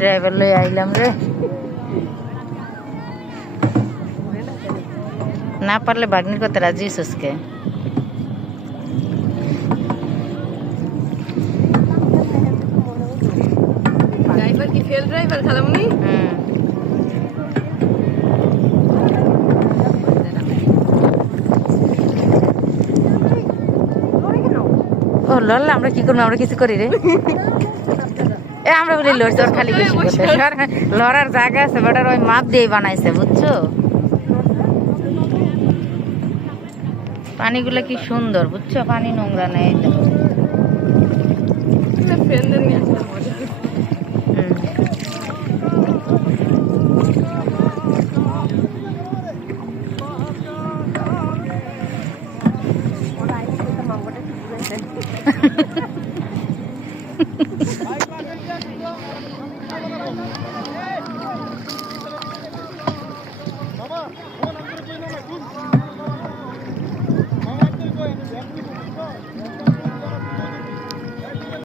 Driver লই আইলাম রে, না পারলে বাগনির কথা রাজি সুসকে। ড্রাইভার কি ফেল ড্রাইভার খালামুনি? ও লড়লে আমরা কি করবো, আমরা কিছু করি রে। এ আমরা বলি লড়ছে, ওর খালি বেশি করতে লড়ার জায়গা আছে, বেটার ওই মাপ দিয়ে বানাইছে, বুঝছো? পানিগুলো কি সুন্দর, বুঝছো? পানি নোংরা নেই। ফ্রেন্ডদের নিয়ে